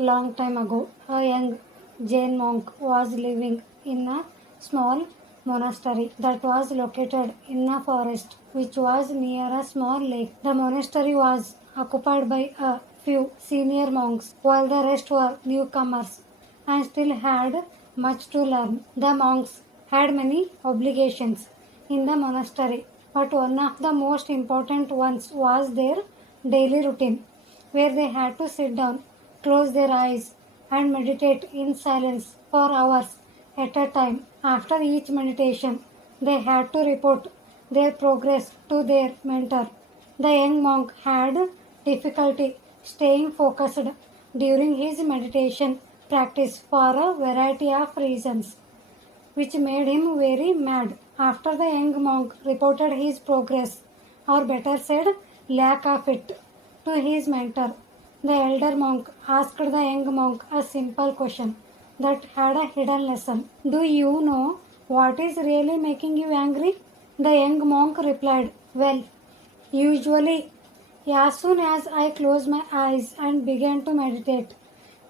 long time ago, a young Jain monk was living in a small monastery that was located in a forest which was near a small lake. The monastery was occupied by a few senior monks, while the rest were newcomers and still had much to learn. The monks had many obligations in the monastery, but one of the most important ones was their daily routine, where they had to sit down, close their eyes, and meditate in silence for hours at a time. After each meditation, they had to report their progress to their mentor. The young monk had difficulty staying focused during his meditation practice for a variety of reasons, which made him very mad. After the young monk reported his progress, or better said, lack of it, to his mentor, the elder monk asked the young monk a simple question that had a hidden lesson. Do you know what is really making you angry? The young monk replied, well, usually, as soon as I close my eyes and begin to meditate,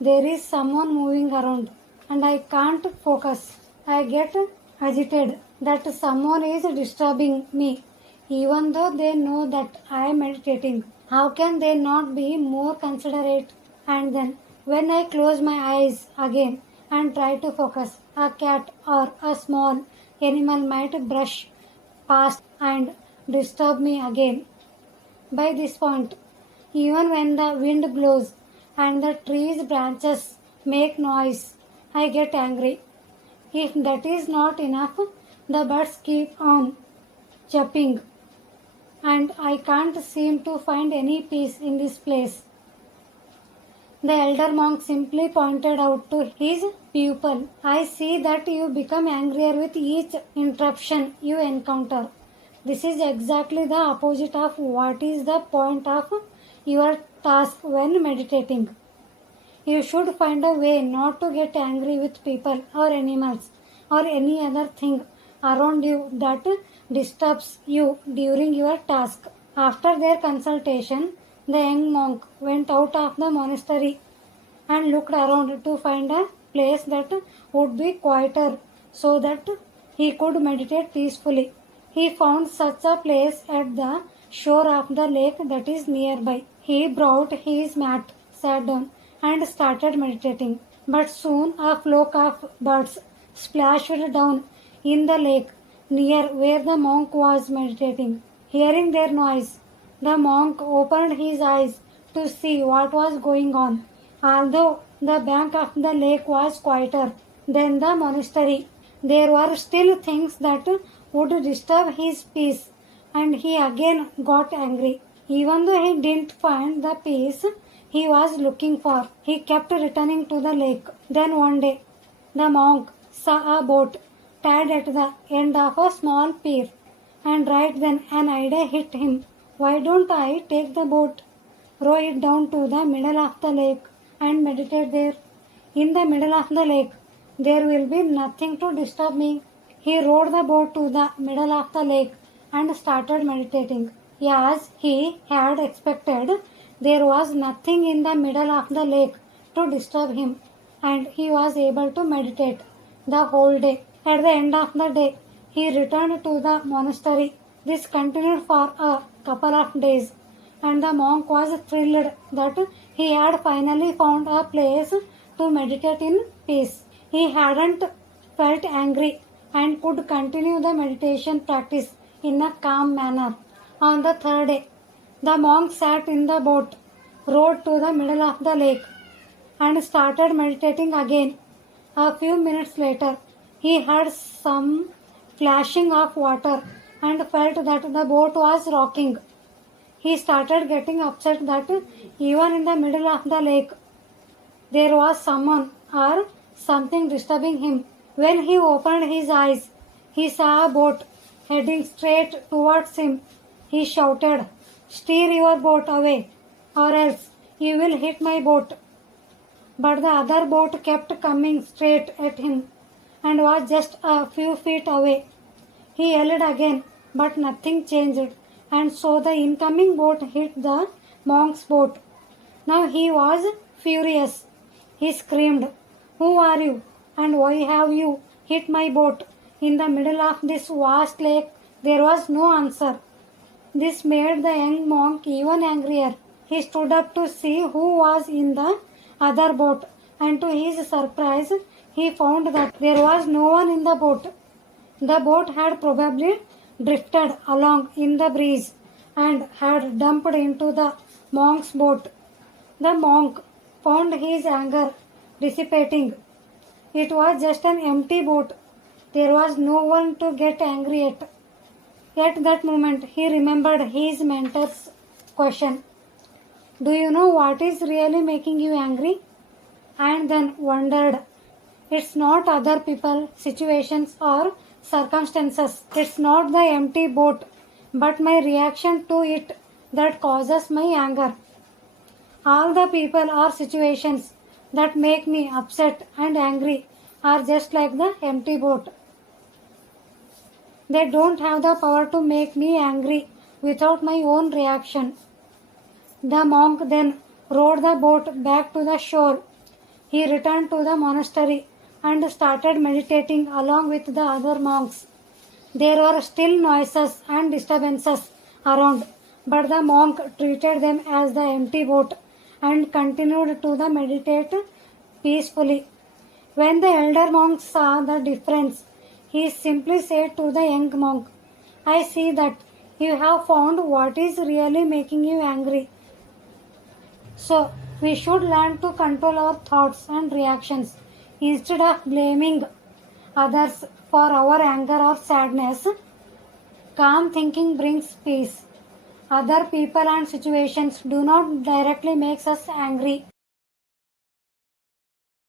there is someone moving around and I can't focus. I get agitated that someone is disturbing me, even though they know that I am meditating. How can they not be more considerate? And then, when I close my eyes again and try to focus, a cat or a small animal might brush past and disturb me again. By this point, even when the wind blows and the tree's branches make noise, I get angry. If that is not enough, the birds keep on chirping, and I can't seem to find any peace in this place. The elder monk simply pointed out to his pupil, I see that you become angrier with each interruption you encounter. This is exactly the opposite of what is the point of your task when meditating. You should find a way not to get angry with people or animals or any other thing around you that disturbs you during your task. After their consultation, the young monk went out of the monastery and looked around to find a place that would be quieter so that he could meditate peacefully. He found such a place at the shore of the lake that is nearby. He brought his mat, sat down, and started meditating. But soon a flock of birds splashed down in the lake near where the monk was meditating. Hearing their noise, the monk opened his eyes to see what was going on. Although the bank of the lake was quieter than the monastery, there were still things that would disturb his peace, and he again got angry. Even though he didn't find the peace he was looking for, he kept returning to the lake. Then one day, the monk saw a boat tied at the end of a small pier, and right then an idea hit him. Why don't I take the boat, row it down to the middle of the lake, and meditate there? In the middle of the lake, there will be nothing to disturb me. He rowed the boat to the middle of the lake and started meditating. As he had expected, there was nothing in the middle of the lake to disturb him, and he was able to meditate the whole day. At the end of the day, he returned to the monastery. This continued for a couple of days, and the monk was thrilled that he had finally found a place to meditate in peace. He hadn't felt angry and could continue the meditation practice in a calm manner. On the third day, the monk sat in the boat, rowed to the middle of the lake, and started meditating again. A few minutes later, he heard some flashing of water and felt that the boat was rocking. He started getting upset that even in the middle of the lake, there was someone or something disturbing him. When he opened his eyes, he saw a boat heading straight towards him. He shouted, Steer your boat away, or else you will hit my boat. But the other boat kept coming straight at him and was just a few feet away. He yelled again, but nothing changed, and so the incoming boat hit the monk's boat. Now he was furious. He screamed, "Who are you? And why have you hit my boat?" In the middle of this vast lake, there was no answer. This made the young monk even angrier. He stood up to see who was in the other boat, and to his surprise, he found that there was no one in the boat. The boat had probably drifted along in the breeze and had dumped into the monk's boat. The monk found his anger dissipating. It was just an empty boat. There was no one to get angry at. At that moment, he remembered his mentor's question, "Do you know what is really making you angry?" And then wondered, "It's not other people, situations, or circumstances. It's not the empty boat, but my reaction to it that causes my anger. All the people or situations that make me upset and angry are just like the empty boat. They don't have the power to make me angry without my own reaction." The monk then rowed the boat back to the shore. He returned to the monastery and started meditating along with the other monks. There were still noises and disturbances around, but the monk treated them as the empty boat and continued to meditate peacefully. When the elder monk saw the difference, he simply said to the young monk, "I see that you have found what is really making you angry. So, we should learn to control our thoughts and reactions. Instead of blaming others for our anger or sadness, calm thinking brings peace. Other people and situations do not directly make us angry,